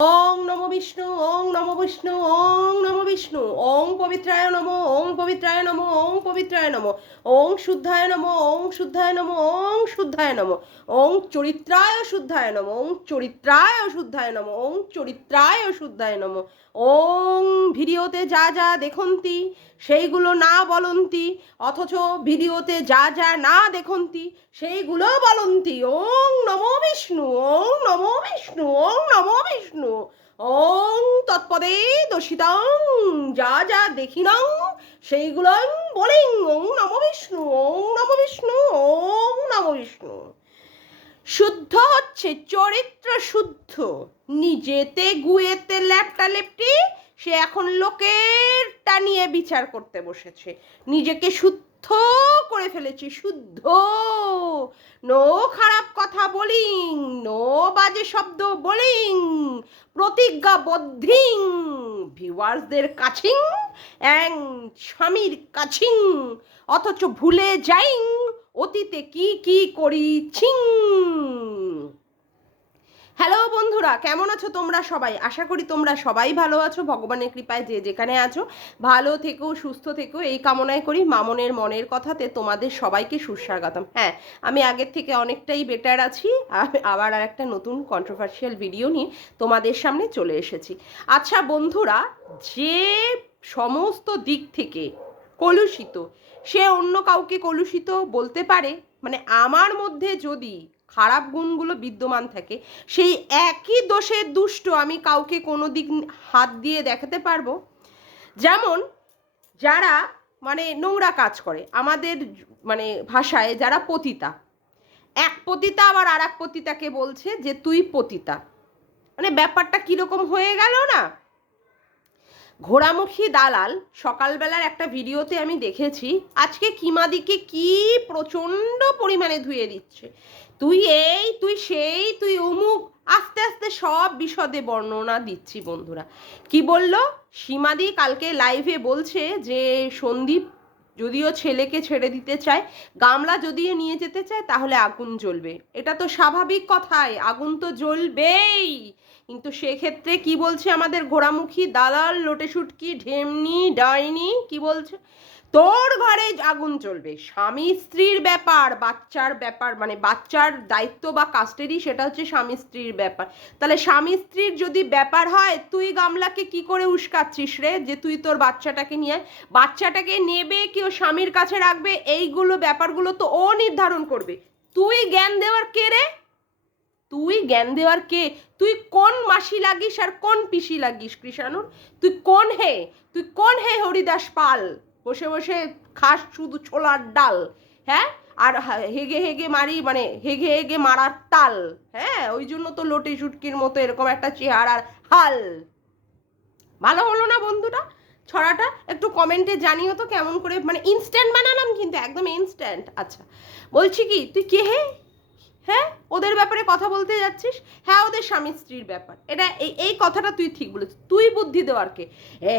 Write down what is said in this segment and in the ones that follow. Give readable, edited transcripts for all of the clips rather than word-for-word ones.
ওং নমো বিষ্ণু, ওং নমো বিষ্ণু, ওং নমো বিষ্ণু, ওং পবিত্রায় নমো, ওং পবিত্রায় নমো, ওং পবিত্রায় নমো, ওং শুদ্ধায় নমো, ওং শুদ্ধায় নমো, ওং শুদ্ধায় নমো, ওং চরিত্রায় শুদ্ধায় নমো, ওং চরিত্রায় শুদ্ধায় নমো, ওং চরিত্রায় শুদ্ধায় নমো। ওং ভিডিওতে যা যা দেখন্তি সেইগুলো না বলন্তি, অথচ ভিডিওতে যা যা না দেখন্তি সেইগুলো বলন্তি। ওং নমো বিষ্ণু, ওং নমো বিষ্ণু, ওং নমো বিষ্ণু, ওং তৎপদে দোষিতং যা যা দেখিনং সেইগুলো বলিং। ওং নমো বিষ্ণু, ওং নমো বিষ্ণু, ওং নমো বিষ্ণু। শুদ্ধ হচ্ছে চরিত্র শুদ্ধ, নিজেতে গুয়েতে ল্যাপটা লেপটি সে এখন লোকেরটা নিয়ে বিচার করতে বসেছে। নিজেকে শুদ্ধ করে ফেলেছি, শুদ্ধ। নো খারাপ কথা বলিং, নো বাজে শব্দ বলিং, প্রতিজ্ঞাবদ্ধিং ভিউয়ার্সদের কাছিং অ্যাং স্বামীর কাছিং, অথচ ভুলে যাইং অতীতে কি কি করিছিং। হ্যালো বন্ধুরা, কেমন আছো তোমরা সবাই? আশা করি তোমরা সবাই ভালো আছো। ভগবানের কৃপায় যে যেখানে আছো ভালো থেকো, সুস্থ থেকো, এই কামনাই করি। মামনের মনের কথাতে তোমাদের সবাইকে সুস্বাগতম। হ্যাঁ, আমি আগের থেকে অনেকটাই বেটার আছি। আবার আর একটা নতুন কন্ট্রোভার্সিয়াল ভিডিও নিয়ে তোমাদের সামনে চলে এসেছি। আচ্ছা বন্ধুরা, যে সমস্ত দিক থেকে কলুষিত সে অন্য কাউকে কলুষিত বলতে পারে, মানে আমার মধ্যে যদি খারাপ গুণগুলো বিদ্যমান থাকে সেই একই দোষের দুষ্ট আমি কাউকে কোনো দিক হাত দিয়ে দেখাতে পারবো। যেমন যারা মানে নোংরা কাজ করে, আমাদের মানে ভাষায় যারা পতিতা, এক পতিতা আবার আর এক পতিতাকে বলছে যে তুই পতিতা। মানে ব্যাপারটা কীরকম হয়ে গেল না? ঘোড়ামুখী দালাল সকালবেলার একটা ভিডিওতে আমি দেখেছি, আজকে কিমাদিকে কি প্রচণ্ড পরিমাণে ধুয়ে দিচ্ছে। তুই এই, তুই সেই, তুই অমুক, আস্তে আস্তে সব বিশদে বর্ণনা দিচ্ছি বন্ধুরা। কি বলল সীমাদি কালকে লাইভে বলছে যে সন্দীপ যদিও ছেলেকে ছেড়ে দিতে চায়, গামলা যদিও নিয়ে যেতে চায় তাহলে আগুন জ্বলবে। এটা তো স্বাভাবিক কথাই, আগুন তো জ্বলবেই। কিন্তু সেক্ষেত্রে কি বলছে আমাদের ঘোড়ামুখী দালাল লোটেশুটকি ঢেমনি ডাইনি, কি বলছে? তোর ঘরে আগুন চলবে, স্বামী স্ত্রীর ব্যাপার, বাচ্চার ব্যাপার, মানে বাচ্চার দায়িত্ব বা কাস্টাডি সেটা হচ্ছে স্বামী স্ত্রীর ব্যাপার। তাহলে স্বামী স্ত্রীর যদি ব্যাপার হয়, তুই গামলাকে কি করে উস্কাচ্ছিস রে যে তুই তোর বাচ্চাটাকে নিয়ে, বাচ্চাটাকে নেবে কি ও স্বামীর কাছে রাখবে, এইগুলো ব্যাপারগুলো তো ও নির্ধারণ করবে। তুই জ্ঞান দেওয়ার কে রে? তুই জ্ঞান দেওয়ার কে? তুই কোন মাসি লাগিস আর কোন পিসি লাগিস কৃষাণুর? তুই কোন হে? তুই কোন হে হরিদাস পাল? বসে বসে খাস শুধু ছোলার ডাল, হ্যাঁ? আর হেগে হেগে মারি, মানে হেগে হেগে মারার তাল। হ্যাঁ, ওই জন্য তো লোটে শুটকির মতো এরকম একটা চেহারার হাল। ভালো হলো না বন্ধুরা ছড়াটা? একটু কমেন্টে জানিও তো কেমন করে, মানে ইনস্ট্যান্ট বানালাম কিন্তু একদম ইনস্ট্যান্ট। আচ্ছা, বলছি কি তুই কে হে? হ্যাঁ, ওদের ব্যাপারে কথা বলতে যাচ্ছিস? হ্যাঁ, ওদের স্বামী স্ত্রীর ব্যাপার এটা, এই কথাটা তুই ঠিক বলেছিস। তুই বুদ্ধি দেওয়ার কে?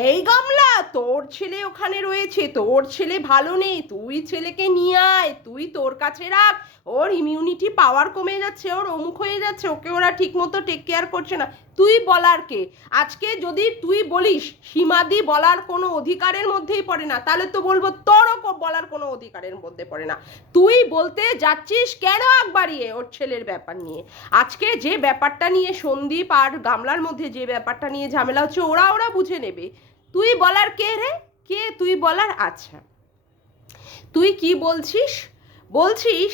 এই গামলা, তোর ছেলে ওখানে রয়েছে, তোর ছেলে ভালো নেই, তুই ছেলেকে নিয়ে আয়, তুই তোর কাছে রাখ, ওর ইমিউনিটি পাওয়ার কমে যাচ্ছে, ওর অমুক হয়ে যাচ্ছে, ওকে ওরা ঠিক মতো টেক কেয়ার করছে না। তুই বলার কে? আজকে যদি তুই বলিস সীমাদি বলার কোনো অধিকারের মধ্যেই পড়ে না, তাহলে তো বলবো তোরও বলার কোনো অধিকারের মধ্যে পড়ে না। তুই বলতে যাচ্ছিস কেন আগ বাড়িয়ে ওর ছেলের ব্যাপার নিয়ে? আজকে যে ব্যাপারটা নিয়ে সন্দীপ আর গামলার মধ্যে যে ব্যাপারটা নিয়ে ঝামেলা হচ্ছে, ওরা ওরা বুঝে নেবে। তুই বলার কে রে? কে তুই বলার? আচ্ছা, তুই কি বলছিস? বলছিস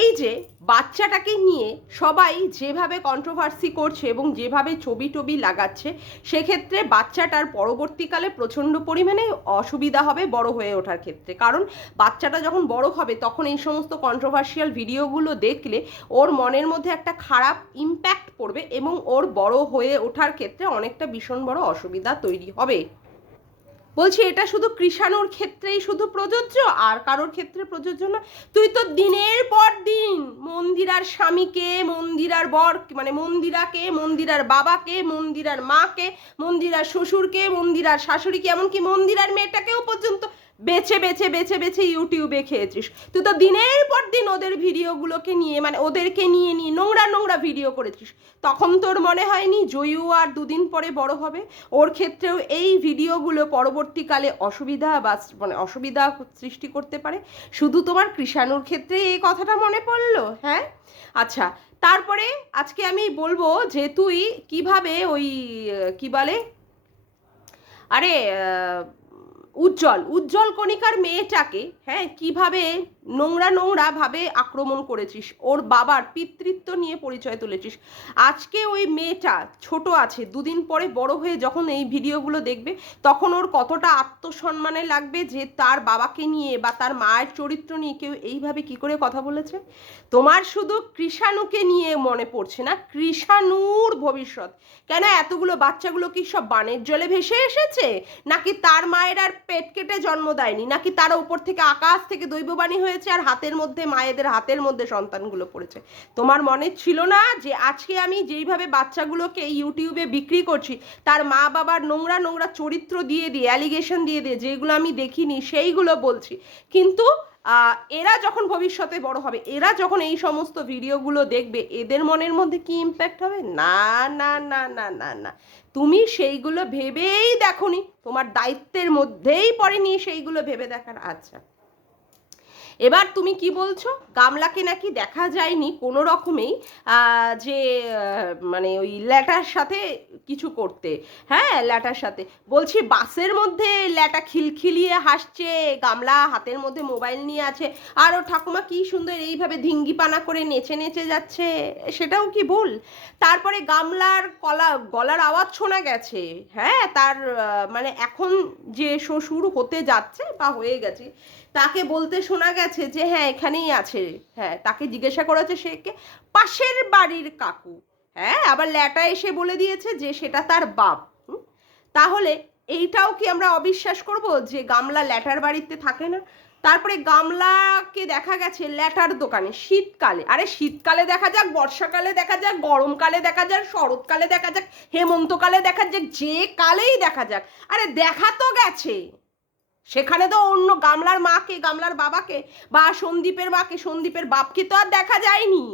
এই যে বাচ্চাটাকে নিয়ে সবাই যেভাবে কন্ট্রোভার্সি করছে এবং যেভাবে ছবি টবি লাগাচ্ছে, সেক্ষেত্রে বাচ্চাটার পরবর্তীকালে প্রচণ্ড পরিমাণে অসুবিধা হবে বড় হয়ে ওঠার ক্ষেত্রে। কারণ বাচ্চাটা যখন বড় হবে তখন এই সমস্ত কন্ট্রোভার্সিয়াল ভিডিওগুলো দেখলে ওর মনের মধ্যে একটা খারাপ ইম্প্যাক্ট পড়বে এবং ওর বড় হয়ে ওঠার ক্ষেত্রে অনেকটা ভীষণ বড় অসুবিধা তৈরি হবে। বলছি এটা শুধু কৃষাণুর ক্ষেত্রেই শুধু প্রযোজ্য, আর কারোর ক্ষেত্রে প্রযোজ্য না? তুই তো দিনের পর দিন মন্দিরার স্বামীকে, মন্দিরার বর মানে মন্দিরাকে, মন্দিরার বাবাকে, মন্দিরার মাকে, মন্দিরার শ্বশুরকে, মন্দিরার শাশুড়িকে, এমনকি মন্দিরার মেয়েটাকেও পর্যন্ত বেছে বেছে বেছে বেছে ইউটিউবে খেয়েছিস। তুই তো দিনের পর দিন ওদের ভিডিওগুলোকে নিয়ে মানে ওদেরকে নিয়ে নিয়ে নোংরা নোংরা ভিডিও করেছিস। তখন তোর মনে হয়নি জয়ু আর দুদিন পরে বড় হবে, ওর ক্ষেত্রেও এই ভিডিওগুলো পরবর্তীকালে অসুবিধা বা মানে অসুবিধা সৃষ্টি করতে পারে? শুধু তোমার কৃষাণুর ক্ষেত্রে এই কথাটা মনে পড়লো? হ্যাঁ, আচ্ছা। তারপরে আজকে আমি বলবো যে তুই কিভাবে ওই কি বলে, আরে উজ্জ্বল উজ্জ্বল কণিকার মেয়েটাকে, হ্যাঁ, কিভাবে নোংরা নোংরা ভাবে আক্রমণ করেছিস, ওর বাবার পিতৃত্ব নিয়ে পরিচয় তুলেছিস। আজকে ওই মেয়েটা ছোট আছে, দুদিন পরে বড় হয়ে যখন এই ভিডিওগুলো দেখবে তখন ওর কতটা আত্মসম্মানে লাগবে যে তার বাবাকে নিয়ে বা তার মায়ের চরিত্র নিয়ে কেউ এইভাবে কি করে কথা বলেছে। তোমার শুধু কৃষাণুকে নিয়ে মনে পড়ছে না, কৃষাণুর ভবিষ্যৎ। কেন এতগুলো বাচ্চাগুলো কি সব বানের জলে ভেসে এসেছে, নাকি তার মায়ের আর পেট কেটে জন্ম দেয়নি, নাকি তার উপর থেকে আকাশ থেকে দৈববাণী হয়েছে আর হাতের মধ্যে মায়েদের হাতের মধ্যে সন্তানগুলো পড়েছে? তোমার মনে ছিল না যে আজকে আমি যেইভাবে বাচ্চাগুলোকে ইউটিউবে বিক্রি করছি তার মা বাবার নোংরা নোংরা চরিত্র দিয়ে দিয়ে অ্যালিগেশন দিয়ে দিয়ে যেগুলো আমি দেখিনি সেইগুলো বলছি, কিন্তু এরা যখন ভবিষ্যতে বড় হবে, এরা যখন এই সমস্ত ভিডিওগুলো দেখবে, এদের মনের মধ্যে কি ইম্প্যাক্ট হবে? না না না না না না, তুমি সেইগুলো ভেবেই দেখোনি, তোমার দায়িত্বের মধ্যেই পড়েনি সেইগুলো ভেবে দেখার। আচ্ছা, এবার তুমি কি বলছো গামলাকে নাকি দেখা যায়নি কোনো রকমেই যে মানে ওই ল্যাটার সাথে কিছু করতে। হ্যাঁ, ল্যাটার সাথে বলছি, বাসের মধ্যে ল্যাটা খিলখিলিয়ে হাসছে, গামলা হাতের মধ্যে মোবাইল নিয়ে আছে, আর ও ঠাকুমা কি সুন্দর এইভাবে ধিঙ্গিপানা করে নেচে নেচে যাচ্ছে, সেটাও কি ভুল? তারপরে গামলার গলার আওয়াজ শোনা গেছে, হ্যাঁ, তার মানে এখন যে শ্বশুর হতে যাচ্ছে বা হয়ে গেছে তাকে বলতে শোনা গেছে যে হ্যাঁ এখানেই আছে। হ্যাঁ, তাকে জিজ্ঞাসা করেছে সে কে, পাশের বাড়ির কাকু। হ্যাঁ, আবার ল্যাটা এসে বলে দিয়েছে যে সেটা তার বাপ। তাহলে এইটাও কি আমরা অবিশ্বাস করব যে গামলা ল্যাটার বাড়িতে থাকে না? তারপরে গামলাকে দেখা গেছে ল্যাটার দোকানে শীতকালে। আরে শীতকালে দেখা যাক, বর্ষাকালে দেখা যাক, গরমকালে দেখা যাক, শরৎকালে দেখা যাক, হেমন্তকালে দেখা যাক, যে কালেই দেখা যাক, আরে দেখা তো গেছে। সেখানে তো অন্য গামলার মাকে, গামলার বাবাকে বা সন্দীপের মাকে, সন্দীপের বাপকে তো আর দেখা যায়নি।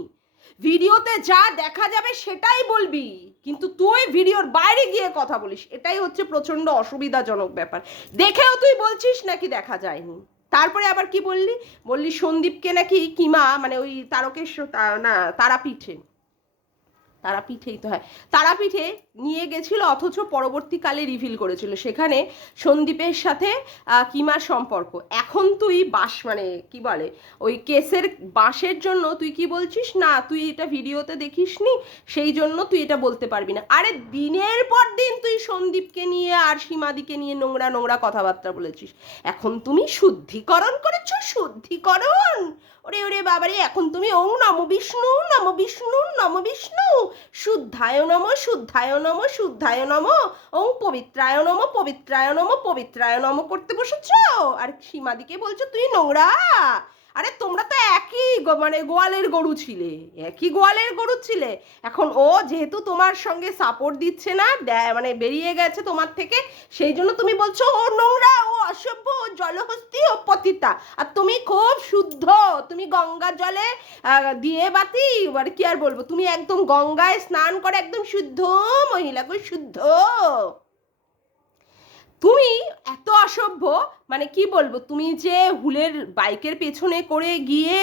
ভিডিওতে যা দেখা যাবে সেটাই বলবি, কিন্তু তুই ভিডিওর বাইরে গিয়ে কথা বলিস, এটাই হচ্ছে প্রচণ্ড অসুবিধাজনক ব্যাপার। দেখেও তুই বলছিস নাকি দেখা যায়নি। তারপরে আবার কি বললি, বললি সন্দীপকে নাকি কিমা মানে ওই তারকেশ্বর না তারাপীঠে, তারাপীঠেই তো, হ্যাঁ, তারাপীঠে নিয়ে গেছিল, অথচ পরবর্তীকালে রিভিল করেছিল সেখানে সন্দীপের সাথে কিমার সম্পর্ক। এখন তুই বাস মানে কি বলে ওই কেসের বাসের জন্য তুই কি বলছিস না তুই এটা ভিডিওতে দেখিসনি সেই জন্য তুই এটা বলতে পারবি না। আরে দিনের পর দিন তুই সন্দীপকে নিয়ে আর সীমাদিকে নিয়ে নোংরা নোংরা কথাবার্তা বলেছিস, এখন তুমি শুদ্ধিকরণ করেছ, শুদ্ধিকরণ। ওরে ওরে বাবারে, এখন তুমি ওং নম বিষ্ণু নম বিষ্ণু নম বিষ্ণু, শুদ্ধায় নম শুদ্ধায় নম শুদ্ধায় নম, ওং পবিত্রায় নম পবিত্রায় নম পবিত্রায় নম করতে বসেছ, আর সীমাদিকে বলছো তুই নোংরা। আরে তোমরা তো একই মানে গোয়ালের গরু ছিলে, একই গোয়ালের গরু ছিলে। এখন ও যেহেতু তোমার সঙ্গে সাপোর্ট দিচ্ছে না, মানে বেরিয়ে গেছে তোমার থেকে, সেই জন্য তুমি বলছো ও নোংরা, ও অসভ্য, ও জলহস্তি, ও পতিতা। আর তুমি খুব শুদ্ধ, তুমি গঙ্গা জলে দিয়ে বাতি, আর কি আর বলবো, তুমি একদম গঙ্গায় স্নান করে একদম শুদ্ধ মহিলা, গো শুদ্ধ। তুমি এত অসভ্য, মানে কি বলবো, তুমি যে হুলের বাইকের পেছনে করে গিয়ে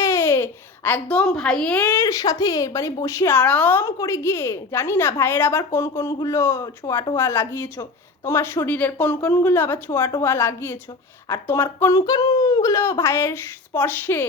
একদম ভাইয়ের সাথে মানে বসে আরাম করে গিয়ে, জানি না ভাইয়ের আবার কোন কোনগুলো ছোঁয়া টোয়া লাগিয়েছো, তোমার শরীরের কোন কোনগুলো আবার ছোঁয়া টোয়া লাগিয়েছো, আর তোমার কোন কোনগুলো ভাইয়ের স্পর্শে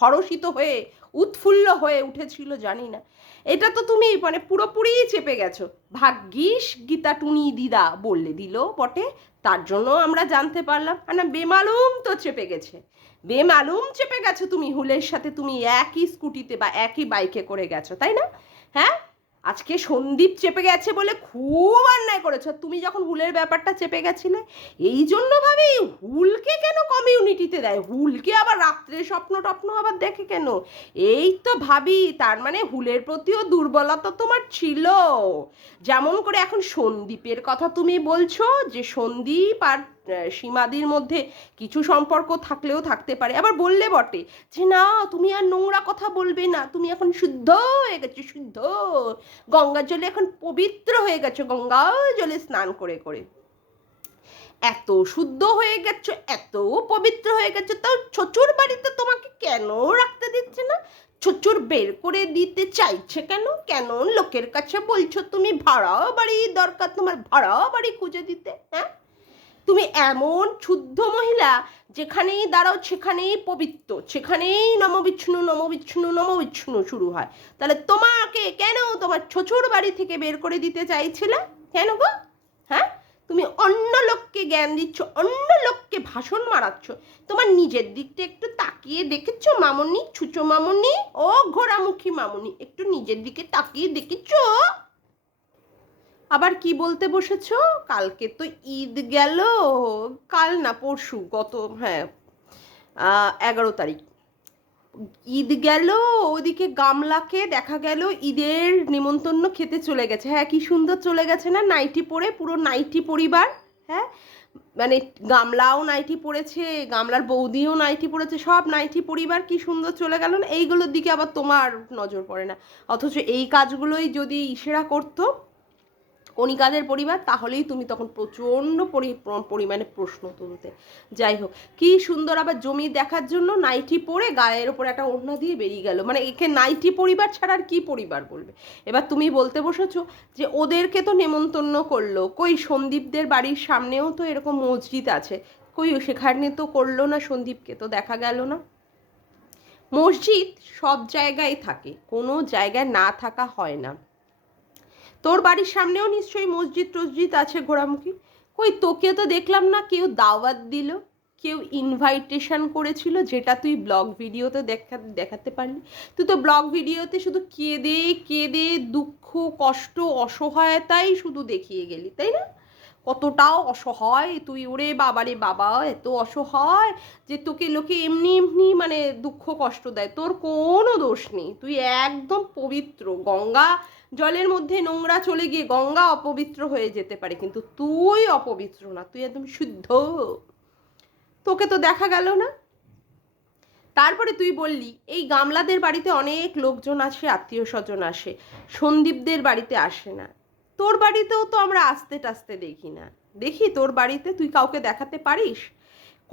হরষিত হয়ে উৎফুল্ল হয়ে উঠেছিল জানি না। এটা তো তুমি মানে পুরোপুরি চেপে গেছো। ভাগ্যিস গীতা টুনি দিদা বললে দিল বটে, তার জন্য আমরা জানতে পারলাম, না বেমালুম তো চেপে গেছে, বেমালুম চেপে গেছো তুমি হুলের সাথে, তুমি একই স্কুটিতে বা একই বাইকে করে গেছো, তাই না? হ্যাঁ, আজকে সন্দীপ চেপে গেছে বলে খুব অন্যায় করেছো। তুমি যখন হুলের ব্যাপারটা চেপে গেছিলে এই জন্য ভাবি হুলকে কেন কমিউনিটিতে দেয়, হুলকে আবার রাত্রে স্বপ্ন টপ্ন আবার দেখে কেন, এই তো ভাবি তার মানে হুলের প্রতিও দুর্বলতা তোমার ছিল। যেমন করে এখন সন্দীপের কথা তুমি বলছো যে সন্দীপ আর সীমাদির মধ্যে কিছু সম্পর্ক থাকলেও থাকতে পারে। আবার বললে বটে যে না তুমি আর নোংরা কথা বলবে না, তুমি এখন শুদ্ধ হয়ে গেছো, শুদ্ধ গঙ্গা জলে এখন পবিত্র হয়ে গেছো, গঙ্গা জলে স্নান করে করে। এত শুদ্ধ হয়ে গেছো, এত পবিত্র হয়ে গেছো, তাও শ্বশুর বাড়িতে তোমাকে কেন রাখতে দিচ্ছে না? শ্বশুর বের করে দিতে চাইছে কেন? কেন লোকের কাছে বলছো তুমি ভাড়া বাড়ি দরকার, তোমার ভাড়া বাড়ি খুঁজে দিতে? হ্যাঁ, তুমি এমন শুদ্ধ মহিলা, যেখানেই দাঁড়াও সেখানেই পবিত্র, সেখানেই নমবিষ্ণু নমবিষ্ণু নমবিষ্ণু শুরু হয়। তাহলে তোমাকে কেন তোমার শ্বশুর বাড়ি থেকে বের করে দিতে চাইছিলে কেন গো? হ্যাঁ, তুমি অন্য লোককে জ্ঞান দিচ্ছ, অন্য লোককে ভাষণ মারাচ্ছ, তোমার নিজের দিকটা একটু তাকিয়ে দেখেছো মামনি, ছুচো মামনি ও ঘোড়ামুখী মামনি, একটু নিজের দিকে তাকিয়ে দেখেছো? আবার কি বলতে বসেছো? কালকে তো ঈদ গেল, কাল না পরশু, গত, হ্যাঁ 11 তারিখ ঈদ গেল, ওদিকে গামলাকে দেখা গেল ঈদের নিমন্ত্রণ খেতে চলে গেছে। হ্যাঁ, কি সুন্দর চলে গেছে না, নাইটি পরে, পুরো নাইটি পরিবার। হ্যাঁ, মানে গামলাও নাইটি পরেছে, গামলার বৌদিও নাইটি পরেছে, সব নাইটি পরিবার, কি সুন্দর চলে গেল না। এইগুলোর দিকে আবার তোমার নজর পড়ে না, অথচ এই কাজগুলোই যদি ইসেরা করতো, কণিকাদের পরিবার, তাহলেই তুমি তখন প্রচণ্ড পরিমাণে প্রশ্ন তুলতে। যাই হোক, কি সুন্দর আবার জমি দেখার জন্য নাইটি পরে গায়ের ওপর একটা ওড়না দিয়ে বেরিয়ে গেল, মানে একে নাইটি পরিবার ছাড়া আর কি পরিবার বলবে? এবার তুমি বলতে বসেছো যে ওদেরকে তো নেমন্তন্ন করলো, কই সন্দীপদের বাড়ির সামনেও তো এরকম মসজিদ আছে, কই সেখানে তো করলো না, সন্দীপকে তো দেখা গেল না। মসজিদ সব জায়গায় থাকে, কোনো জায়গায় না থাকা হয় না। তোর বাড়ির সামনেও নিশ্চয়ই মসজিদ টসজিদ আছে ঘোরামুখী, কই তোকে তো দেখলাম না কেউ দাওয়াত দিল, কেউ ইনভাইটেশন করেছিল, যেটা তুই ব্লগ ভিডিওতে দেখাতে পারলি। তুই তো ব্লগ ভিডিওতে শুধু কেঁদে কেঁদে দুঃখ কষ্ট অসহায়তাই শুধু দেখিয়ে গেলি, তাই না? কতটাও অসহায় তুই, ওরে বাবারে বাবা, এত অসহায় যে তোকে লোকে এমনি এমনি মানে দুঃখ কষ্ট দেয়, তোর কোনো দোষ নেই, তুই একদম পবিত্র। গঙ্গা জলের মধ্যে নোংরা চলে গিয়ে গঙ্গা অপবিত্র হয়ে যেতে পারে, কিন্তু তুই অপবিত্র না, তুই একদম শুদ্ধ। তোকে তো দেখা গেল না। তারপরে তুই বললি এই গামলাদের বাড়িতে অনেক লোকজন আসে, আত্মীয় স্বজন আসে, সন্দীপদের বাড়িতে আসে না। তোর বাড়িতেও তো আমরা আসতে টাসতে দেখি না, দেখি তোর বাড়িতে তুই কাউকে দেখাতে পারিস?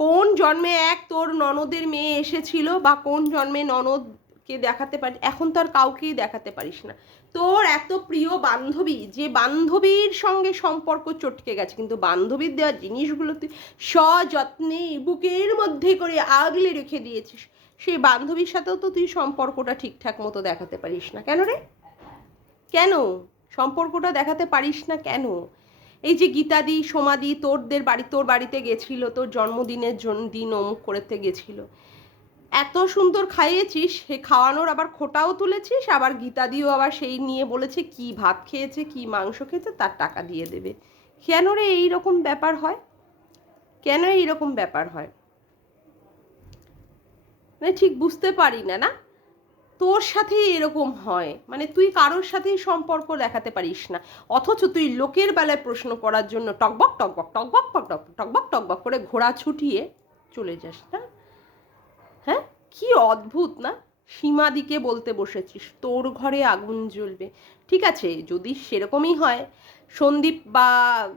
কোন জন্মে তোর ননদের মেয়ে এসেছিল, বা কোন জন্মে ননদকে দেখাতে পারিস? এখন তো আর কাউকেই দেখাতে পারিস না। তোর এত প্রিয় বান্ধবী, যে বান্ধবীর সঙ্গে সম্পর্ক চটকে গেছে, কিন্তু বান্ধবীর দেওয়া জিনিসগুলো তুই সযত্নে বুকের মধ্যে করে আগলে রেখে দিয়েছিস, সেই বান্ধবীর সাথেও তো তুই সম্পর্কটা ঠিকঠাক মতো দেখাতে পারিস না কেন রে? কেন সম্পর্কটা দেখাতে পারিস না কেন? এই যে গীতাদি সোমাদি তোর বাড়িতে গেছিল, তোর জন্মদিনের দিন অমুক করতে গেছিল, এত সুন্দর খাইয়েছিস, সে খাওয়ানোর আবার খোটাও তুলেছিস, আবার গীতাদিও আবার সেই নিয়ে বলেছে কি ভাত খেয়েছে কি মাংস খেয়েছে তার টাকা দিয়ে দেবে। কেন রে এইরকম ব্যাপার হয়? কেন এইরকম ব্যাপার হয় মানে ঠিক বুঝতে পারি না। না, তোর সাথেই এরকম হয়, মানে তুই কারোর সাথেই সম্পর্ক দেখাতে পারিস না, অথচ তুই লোকের বেলায় প্রশ্ন করার জন্য টকবক টকবক টকবক টকবক টকবক টকবক করে ঘোড়া ছুটিয়ে চলে যাস না। হ্যাঁ, কি অদ্ভুত না। সীমাদিকে বলতে বসেছিস তোর ঘরে আগুন জ্বলবে, ঠিক আছে, যদি সেরকমই হয় সন্দীপ বা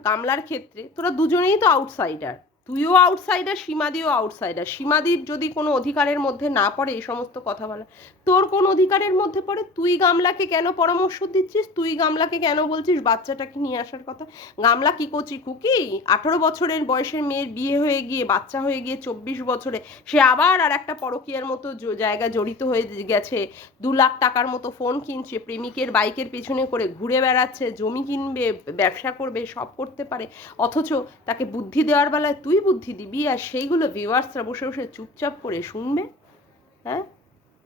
গামলার ক্ষেত্রে তোরা দুজনেই তো আউটসাইডার, তুইও আউটসাইডার, সীমাদিও আউটসাইডার। সীমাদির যদি কোনো অধিকারের মধ্যে না পড়ে এই সমস্ত কথা বলা, তোর কোন অধিকারের মধ্যে পড়ে? তুই গামলাকে কেন পরামর্শ দিচ্ছিস? তুই গামলাকে কেন বলছিস বাচ্চাটাকে নিয়ে আসার কথা? গামলা কি কচি খুকি? 18 বছরের বয়সের মেয়ের বিয়ে হয়ে গিয়ে বাচ্চা হয়ে গিয়ে 24 বছরে সে আবার আর একটা পরকীয়ার মতো জায়গা জড়িত হয়ে গেছে, 2 লাখ টাকার মতো ফোন কিনছে, প্রেমিকের বাইকের পেছনে করে ঘুরে বেড়াচ্ছে, জমি কিনবে, ব্যবসা করবে, সব করতে পারে, অথচ তাকে বুদ্ধি দেওয়ার বেলায় তুই বুদ্ধি দিবি, আর সেইগুলো ভিউয়ার্সরা বসে বসে চুপচাপ করে শুনবে? হ্যাঁ,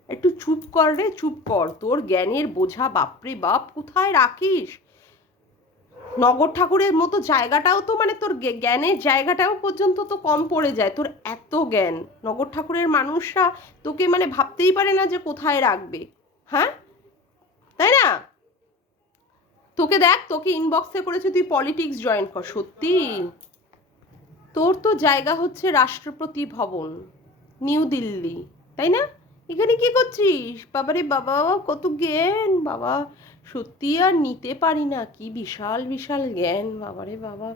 একটু চুপ কর রে, চুপ কর। তোর জ্ঞানের বোঝা বাপরে বাপ কোথায় রাখিস? নগর ঠাকুরের মতো জায়গাটাও তো, মানে তোর জ্ঞানের জায়গাটাও পর্যন্ত তো কম পড়ে যায়, তোর এত জ্ঞান। নগর ঠাকুরের মানুষরা তোকে মানে ভাবতেই পারে না যে কোথায় রাখবে। হ্যাঁ, তাই না? তোকে দেখ, তোকে ইনবক্সে করেছে তুই পলিটিক্স জয়েন কর, সত্যি তোর তো জায়গা হচ্ছে রাষ্ট্রপতি ভবন, নিউ দিল্লি, তাই না? এখানে কি করছিস? বাবারে বাবা, কত জ্ঞান বাবা, সত্যি আর নিতে পারি না, কি বিশাল বিশাল জ্ঞান বাবারে বাবা।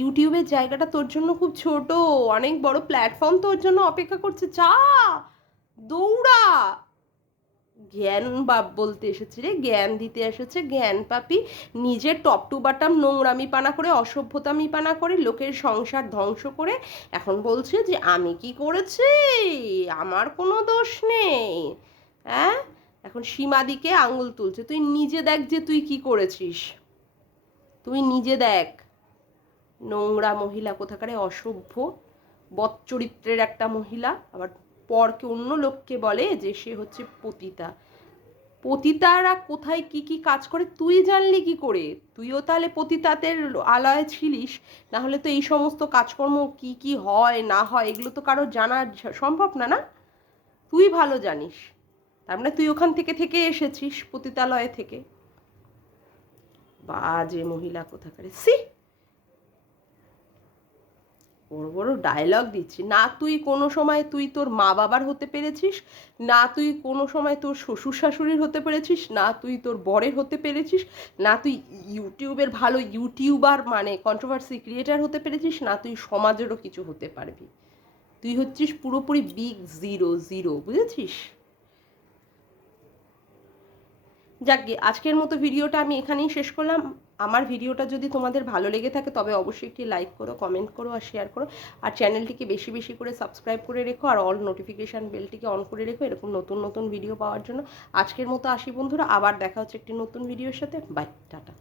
ইউটিউবের জায়গাটা তোর জন্য খুব ছোট, অনেক বড় প্ল্যাটফর্ম তোর জন্য অপেক্ষা করছে, যা দৌড়া। জ্ঞান বাপ বলতে এসেছে রে, জ্ঞান দিতে এসেছে জ্ঞান পাপি। নিজের টপ টু বাটাম নোংরামি পানা করে, অসভ্যতামি পানা করে, লোকের সংসার ধ্বংস করে এখন বলছে যে আমি কি করেছি, আমার কোনো দোষ নেই। হ্যাঁ, এখন সীমাদিকে আঙুল তুলছে। তুই নিজে দেখ যে তুই কি করেছিস, তুই নিজে দেখ। নোংরা মহিলা কোথাকারে, অসভ্য বদচরিত্রের একটা মহিলা, আবার পরকে অন্য লোককে বলে যে সে হচ্ছে পতিতা। পতিতারা কোথায় কি কি কাজ করে তুই জানলি কি করে? তুইও তাহলে পতিতাদের আলয়ে ছিলিস, না হলে তো এই সমস্ত কাজকর্ম কি কি হয় না হয় এগুলো তো কারো জানা সম্ভব না, না? তুই ভালো জানিস, তার মানে তুই ওখান থেকে থেকে এসেছিস, পতিতালয় থেকে। বাজে মহিলা কোথাকারে, সি। বড় বড় ডায়লগ দিচ্ছি না, তুই কোনো সময় তুই তোর মা বাবার হতে পেরেছিস না, তুই কোনো সময় তোর শ্বশুর শাশুড়ির হতে পেরেছিস না, তুই তোর বরের হতে পেরেছিস না, তুই ইউটিউবের ভালো ইউটিউবার মানে কন্ট্রোভার্সি ক্রিয়েটার হতে পেরেছিস না, তুই সমাজেরও কিছু হতে পারবি। তুই হচ্ছিস পুরোপুরি বিগ জিরো, জিরো, বুঝেছিস? যাকগে, আজকের মতো ভিডিওটা আমি এখানেই শেষ করলাম। আমার ভিডিওটা যদি তোমাদের ভালো লেগে থাকে তবে অবশ্যই একটি লাইক করো, কমেন্ট করো আর শেয়ার করো। আর চ্যানেলটিকে বেশি বেশি করে সাবস্ক্রাইব করে রেখো, আর অল নোটিফিকেশান বেলটিকে অন করে রেখো এরকম নতুন নতুন ভিডিও পাওয়ার জন্য। আজকের মতো আসি বন্ধুরা, আবার দেখা হচ্ছে একটি নতুন ভিডিওর সাথে। Bye, tata.